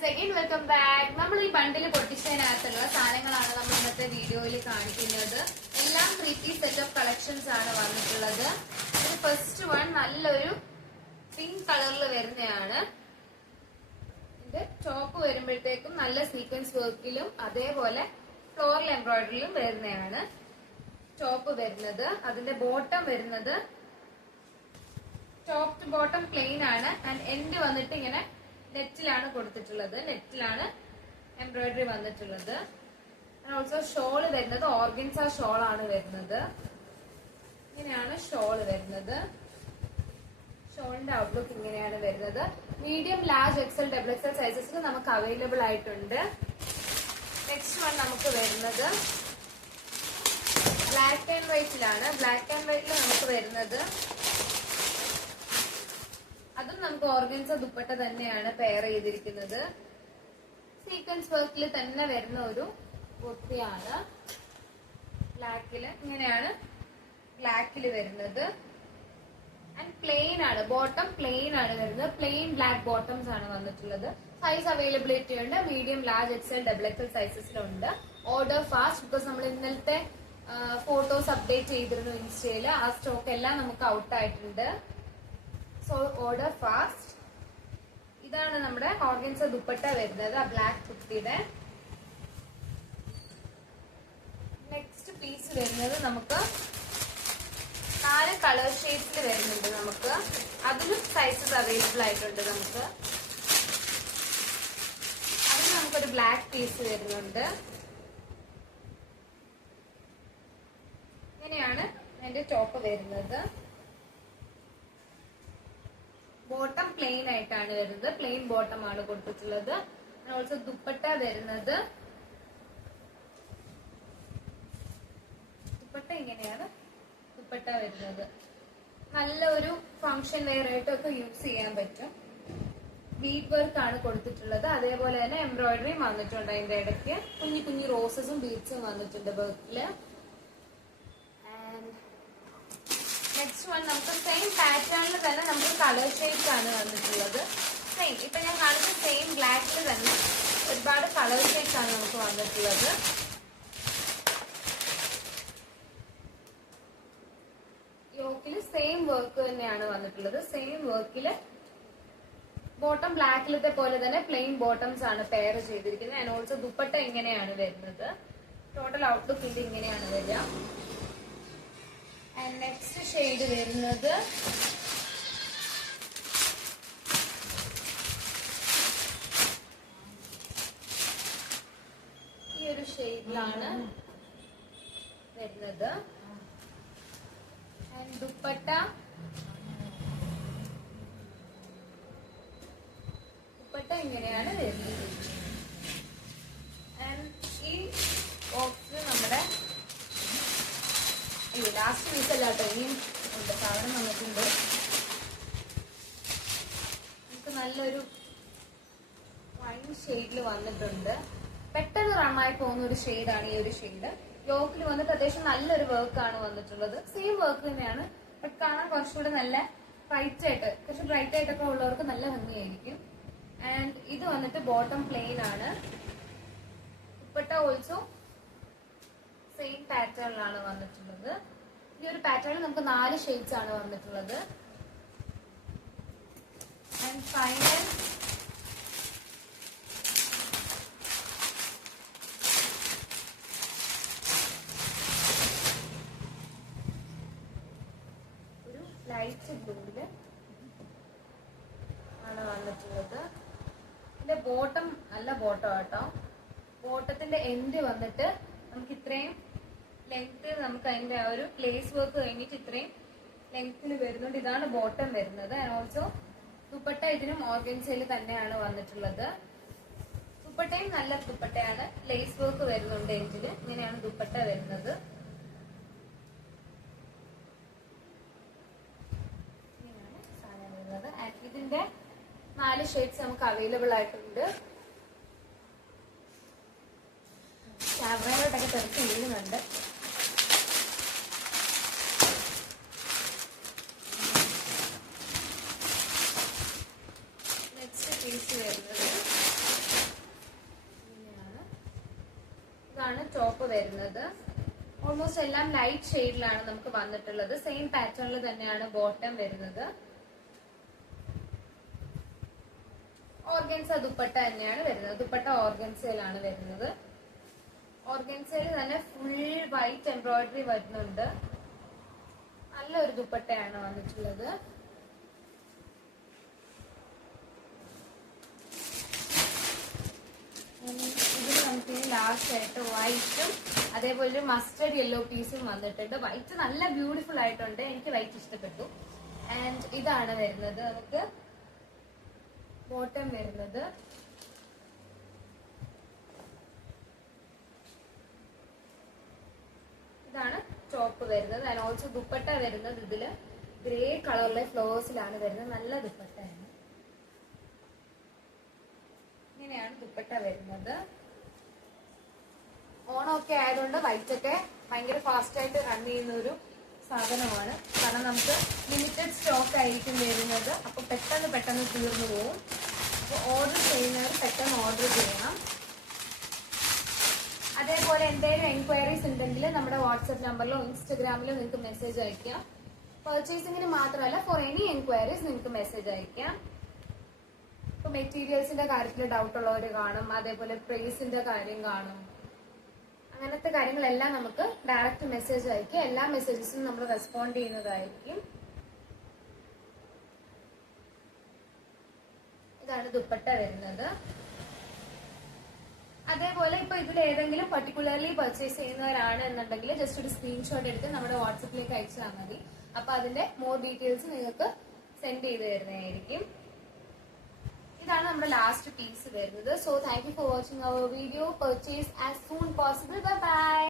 Friends again welcome back. നമ്മൾ ഈ ബണ്ടിൽ പൊട്ടിച്ചതിനകത്തുള്ള സാധനങ്ങളാണ് നമ്മൾ ഇന്നത്തെ വീഡിയോയിൽ കാണിക്കുന്നത്. എല്ലാം 3 സെറ്റ് ഓഫ് കളക്ഷൻസ് ആണ് വന്നിട്ടുള്ളത്. ഫസ്റ്റ് വൺ നല്ലൊരു പിങ്ക് കളറിൽ വരുന്നതാണ്. ഇത് ടോപ്പ് വരുമ്പോഴത്തേക്കും നല്ല സീക്വൻസ് വർക്കിലും അതേപോലെ ഫ്ലോറൽ എംബ്രോയിഡറിയിലും വരുന്നതാണ് ടോപ്പ് വരുന്നത്. അതിന്റെ ബോട്ടം വരുന്നത് ടോപ്പ് ടു ബോട്ടം പ്ലെയിൻ ആണ്. ആൻഡ് എൻഡ് വന്നിട്ട് ഇങ്ങനെ നെറ്റിലാണ് കൊടുത്തിട്ടുള്ളത്. നെറ്റിലാണ് എംബ്രോയിഡറി വന്നിട്ടുള്ളത്. ഓൾസോ ഷോള് വരുന്നത് ഓർഗൻസ ഷോൾ ആണ് വരുന്നത്. ഇങ്ങനെയാണ് ഷോള് വരുന്നത്. ഷോളിന്റെ ഔട്ട്ലുക്ക് ഇങ്ങനെയാണ് വരുന്നത്. Medium, large, XL, double XL സൈസസിൽ നമുക്ക് അവൈലബിൾ ആയിട്ടുണ്ട്. നെക്സ്റ്റ് വൺ നമുക്ക് വരുന്നത് ബ്ലാക്ക് ആൻഡ് വൈറ്റിലാണ്. ബ്ലാക്ക് ആൻഡ് വൈറ്റിൽ നമുക്ക് വരുന്നത് അതും നമുക്ക് ഓർഗൻസ ദുപ്പട്ട തന്നെയാണ് പെയർ ചെയ്തിരിക്കുന്നത്. സീക്വൻസ് വർക്കിൽ തന്നെ വരുന്ന ഒരു കുർത്തിയാണ്. ബ്ലാക്കില് ഇങ്ങനെയാണ് ബ്ലാക്കിൽ വരുന്നത്. ആൻഡ് പ്ലെയിൻ ആണ്, ബോട്ടം പ്ലെയിൻ ആണ് വരുന്നത്. പ്ലെയിൻ ബ്ലാക്ക് ബോട്ടംസ് ആണ് വന്നിട്ടുള്ളത്. സൈസ് അവൈലബിലിറ്റി ഉണ്ട്. Medium, large, XL, double XL സൈസസിലുണ്ട്. ഓർഡർ ഫാസ്റ്റ്, ബിക്കോസ് നമ്മൾ ഇന്നലത്തെ ഫോട്ടോസ് അപ്ഡേറ്റ് ചെയ്തിരുന്നു ഇൻസ്റ്റയില്. ആ സ്റ്റോക്ക് എല്ലാം നമുക്ക് ഔട്ട് ആയിട്ടുണ്ട്. So order fast. ഇതാണ് നമ്മുടെ ഓർഗൻസ ദുപ്പട്ട വരുന്നത്, ആ ബ്ലാക്ക് കുർത്തിയുടെ. നെക്സ്റ്റ് പീസ് വരുന്നത് നമുക്ക് 4 കളർ ഷെയ്ഡ്സിൽ വരുന്നുണ്ട്. നമുക്ക് അതിലും സൈസസ് അവൈലബിൾ ആയിട്ടുണ്ട്. നമുക്ക് അതിൽ നമുക്കൊരു ബ്ലാക്ക് പീസ് വരുന്നുണ്ട്. ഇങ്ങനെയാണ് അതിന്റെ ടോപ്പ് വരുന്നത്. ബോട്ടം പ്ലെയിൻ ആയിട്ടാണ് വരുന്നത്. പ്ലെയിൻ ബോട്ടം ആണ് കൊടുത്തിട്ടുള്ളത്. ഓൾസോ ദുപ്പട്ട വരുന്നത് ദുപ്പട്ട ഇങ്ങനെയാണ് ദുപ്പട്ട വരുന്നത്. നല്ല ഒരു ഫംഗ്ഷൻ വെയർ ആയിട്ടൊക്കെ യൂസ് ചെയ്യാൻ പറ്റും. ബീഡ് വർക്ക് ആണ് കൊടുത്തിട്ടുള്ളത്. അതേപോലെ തന്നെ എംബ്രോയിഡറിയും വന്നിട്ടുണ്ട്. അതിന്റെ ഇടയ്ക്ക് കുഞ്ഞു കുഞ്ഞു റോസസും ബീഡ്സും വന്നിട്ടുണ്ട് വർക്കില്. നെക്സ്റ്റ് വൺ നമുക്ക് സെയിം പാറ്റേണിൽ തന്നെ നമുക്ക് കളർ ഷെയ്ഡ്സ് ആണ് വന്നിട്ടുള്ളത്. സെയിം ഇപ്പൊ ഞാൻ കാണിച്ച സെയിം ബ്ലാക്കിൽ തന്നെ ഒരുപാട് കളർ ഷെയ്ഡ്സ് ആണ് നമുക്ക് വന്നിട്ടുള്ളത്. യോക്കില് സെയിം വർക്ക് തന്നെയാണ് വന്നിട്ടുള്ളത്. സെയിം വർക്കില് ബോട്ടം ബ്ലാക്കിലത്തെ പോലെ തന്നെ പ്ലെയിൻ ബോട്ടംസ് ആണ് പെയർ ചെയ്തിരിക്കുന്നത്. ആൻഡ് ഓൾസോ ദുപ്പട്ട ഇങ്ങനെയാണ് വരുന്നത്. ടോട്ടൽ ഔട്ട്ലുക്ക് ഇത് ഇങ്ങനെയാണ് വരിക. ആൻഡ് നെക്സ്റ്റ് ഷെയ്ഡ് വരുന്നത് ഈ ഒരു ഷെയ്ഡിലാണ് വരുന്നത്. ആൻഡ് ദുപ്പട്ട ഇങ്ങനെയാണ് വരുന്നത്. ആൻഡ് ഈ ബോക്സ് നമ്മുടെ ലാസ്റ്റ് പീസ് അല്ല കേട്ടോ, ഇനിയും ഉണ്ട് സാധനം വന്നിട്ടുണ്ട്. നമുക്ക് നല്ലൊരു വൈൻ ഷെയ്ഡിൽ വന്നിട്ടുണ്ട്. പെട്ടെന്ന് റണ്ണായി പോകുന്ന ഒരു ഷെയ്ഡാണ് ഈ ഒരു ഷെയ്ഡ്. യോക്കിൽ വന്നിട്ട് അത്യാവശ്യം നല്ലൊരു വർക്കാണ് വന്നിട്ടുള്ളത്. സെയിം വർക്ക് തന്നെയാണ്, ബട്ട് കാണാൻ കുറച്ചുകൂടെ നല്ല ബ്രൈറ്റ് ആയിട്ട്, കുറച്ച് ബ്രൈറ്റ് ആയിട്ടൊക്കെ ഉള്ളവർക്ക് നല്ല ഭംഗിയായിരിക്കും. ആൻഡ് ഇത് വന്നിട്ട് ബോട്ടം പ്ലെയിൻ ആണ്. ദുപ്പട്ട ഓൾസോ സെയിം പാറ്റേണിലാണ് വന്നിട്ടുള്ളത്. ഈ ഒരു പാറ്റേണിൽ നമുക്ക് 4 ഷെയ്ഡ്സ് ആണ് വന്നിട്ടുള്ളത്. ആൻഡ് ഫൈനൽ ഒരു ലൈറ്റ് ബ്ലൂവില് ആണ് വന്നിട്ടുള്ളത്. ഇതിന്റെ ബോട്ടം നല്ല ബോട്ടം കേട്ടോ. ബോട്ടത്തിന്റെ എൻഡ് വന്നിട്ട് നമുക്ക് ഇത്രയും ലെങ്ത്, നമുക്ക് അതിന്റെ ആ ഒരു ലേസ് വർക്ക് കഴിഞ്ഞിട്ട് ഇത്രയും ലെങ്ത്തിൽ വരുന്നുണ്ട്. ഇതാണ് ബോട്ടം വരുന്നത്. ആൻഡ് ഓൾസോ ദുപ്പട്ട ഇതിനും ഓർഗൻസയിൽ തന്നെയാണ് വന്നിട്ടുള്ളത്. ദുപ്പട്ടയും നല്ല ദുപ്പട്ടയാണ്. ലേസ് വർക്ക് വരുന്നുണ്ട് എൻഡില്. ഇങ്ങനെയാണ് ദുപ്പട്ട വരുന്നത്. ഇങ്ങനെയാണ് സാധനം വരുന്നത്. ആൻഡ് ഇതിന്റെ 4 ഷെയ്ഡ്സ് നമുക്ക് അവൈലബിൾ ആയിട്ടുണ്ട്. ക്യാമറയിലോട്ടൊക്കെ തെറിച്ച് വീഴുന്നുണ്ട്. നെക്സ്റ്റ് പീസ് വരുന്നത് ടോപ്പ് വരുന്നത്. ഓൾമോസ്റ്റ് എല്ലാം ലൈറ്റ് ഷെയ്ഡിലാണ് നമുക്ക് വന്നിട്ടുള്ളത്. സെയിം പാറ്റേണിൽ തന്നെയാണ് ബോട്ടം വരുന്നത്. ഓർഗൻസ ദുപ്പട്ട തന്നെയാണ് വരുന്നത്. ദുപ്പട്ട ഓർഗൻസയിലാണ് വരുന്നത്. ഓർഗൻസയിൽ തന്നെ ഫുൾ വൈറ്റ് എംബ്രോയിഡറി വരുന്നുണ്ട്. നല്ലൊരു ദുപ്പട്ടയാണ് വന്നിട്ടുള്ളത്. ഇതിൽ നമുക്ക് ലാസ്റ്റ് ആയിട്ട് വൈറ്റും അതേപോലെ ഒരു മസ്റ്റർഡ് യെല്ലോ പീസും വന്നിട്ടുണ്ട്. വൈറ്റ് നല്ല ബ്യൂട്ടിഫുൾ ആയിട്ടുണ്ട്. എനിക്ക് വൈറ്റ് ഇഷ്ടപ്പെട്ടു. ആൻഡ് ഇതാണ് വരുന്നത് നമുക്ക് ബോട്ടം വരുന്നത്. ഇതാണ് ടോപ്പ് വരുന്നത്. ആൻഡ് ഓൾസോ ദുപ്പട്ട വരുന്നത് ഇതില് ഗ്രേ കളറിലെ ഫ്ലവേഴ്സിലാണ് വരുന്നത്. നല്ല ദുപ്പട്ടയാണ്. ഇങ്ങനെയാണ് ദുപ്പട്ട വരുന്നത്. ഓണമൊക്കെ ആയതുകൊണ്ട് വൈറ്റ് ഒക്കെ ഭയങ്കര ഫാസ്റ്റ് ആയിട്ട് റൺ ചെയ്യുന്ന ഒരു സാധനമാണ്. കാരണം നമുക്ക് ലിമിറ്റഡ് സ്റ്റോക്ക് ആയിരിക്കും വരുന്നത്. അപ്പൊ പെട്ടെന്ന് തീർന്നു പോകും. അപ്പൊ ഓർഡർ ചെയ്യുന്നവർ പെട്ടെന്ന് ഓർഡർ ചെയ്യണം. അതേപോലെ എന്തെങ്കിലും എൻക്വയറീസ് ഉണ്ടെങ്കിൽ നമ്മുടെ വാട്സ്ആപ്പ് നമ്പറിലോ ഇൻസ്റ്റഗ്രാമിലോ നിങ്ങൾക്ക് മെസ്സേജ് അയക്കാം. പർച്ചേസിംഗിന് മാത്രമല്ല ഫോർ എനി എൻക്വയറീസ് നിങ്ങൾക്ക് മെസ്സേജ് അയക്കാം. ഇപ്പൊ മെറ്റീരിയൽസിന്റെ കാര്യത്തിൽ ഡൗട്ട് ഉള്ളവർ കാണും. അതേപോലെ പ്രൈസിന്റെ കാര്യം കാണും. അങ്ങനത്തെ കാര്യങ്ങളെല്ലാം നമുക്ക് ഡയറക്റ്റ് മെസ്സേജ് അയക്കാം. എല്ലാ മെസ്സേജസും നമ്മൾ റെസ്പോണ്ട് ചെയ്യുന്നതായിരിക്കും. ഇതാണ് ദുപ്പട്ട വരുന്നത്. അതേപോലെ ഇപ്പൊ ഇതിൽ ഏതെങ്കിലും പർട്ടിക്കുലർലി പർച്ചേസ് ചെയ്യുന്നവരാണ് എന്നുണ്ടെങ്കിൽ ജസ്റ്റ് ഒരു സ്ക്രീൻഷോട്ട് എടുത്ത് നമ്മുടെ വാട്സപ്പിലേക്ക് അയച്ചാൽ മതി. അപ്പൊ അതിന്റെ മോർ ഡീറ്റെയിൽസ് നിങ്ങൾക്ക് സെൻഡ് ചെയ്ത് തരുന്നതായിരിക്കും. ഇതാണ് നമ്മുടെ ലാസ്റ്റ് പീസ് വരുന്നത്. So thank you for watching our video. Purchase as soon possible. Bye by.